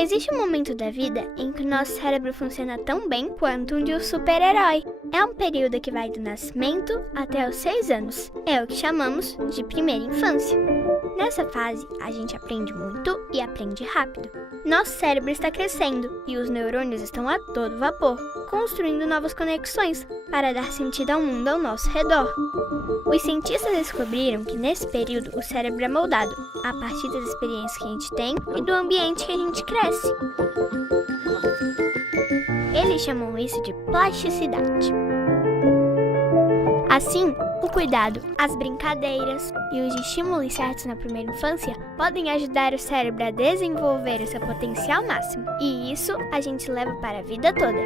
Existe um momento da vida em que o nosso cérebro funciona tão bem quanto um de um super-herói. É um período que vai do nascimento até os 6 anos. É o que chamamos de primeira infância. Nessa fase, a gente aprende muito e aprende rápido. Nosso cérebro está crescendo e os neurônios estão a todo vapor, construindo novas conexões para dar sentido ao mundo ao nosso redor. Os cientistas descobriram que nesse período o cérebro é moldado a partir das experiências que a gente tem e do ambiente que a gente cresce. Eles chamam isso de plasticidade. Assim, o cuidado, as brincadeiras e os estímulos certos na primeira infância podem ajudar o cérebro a desenvolver o seu potencial máximo. E isso a gente leva para a vida toda.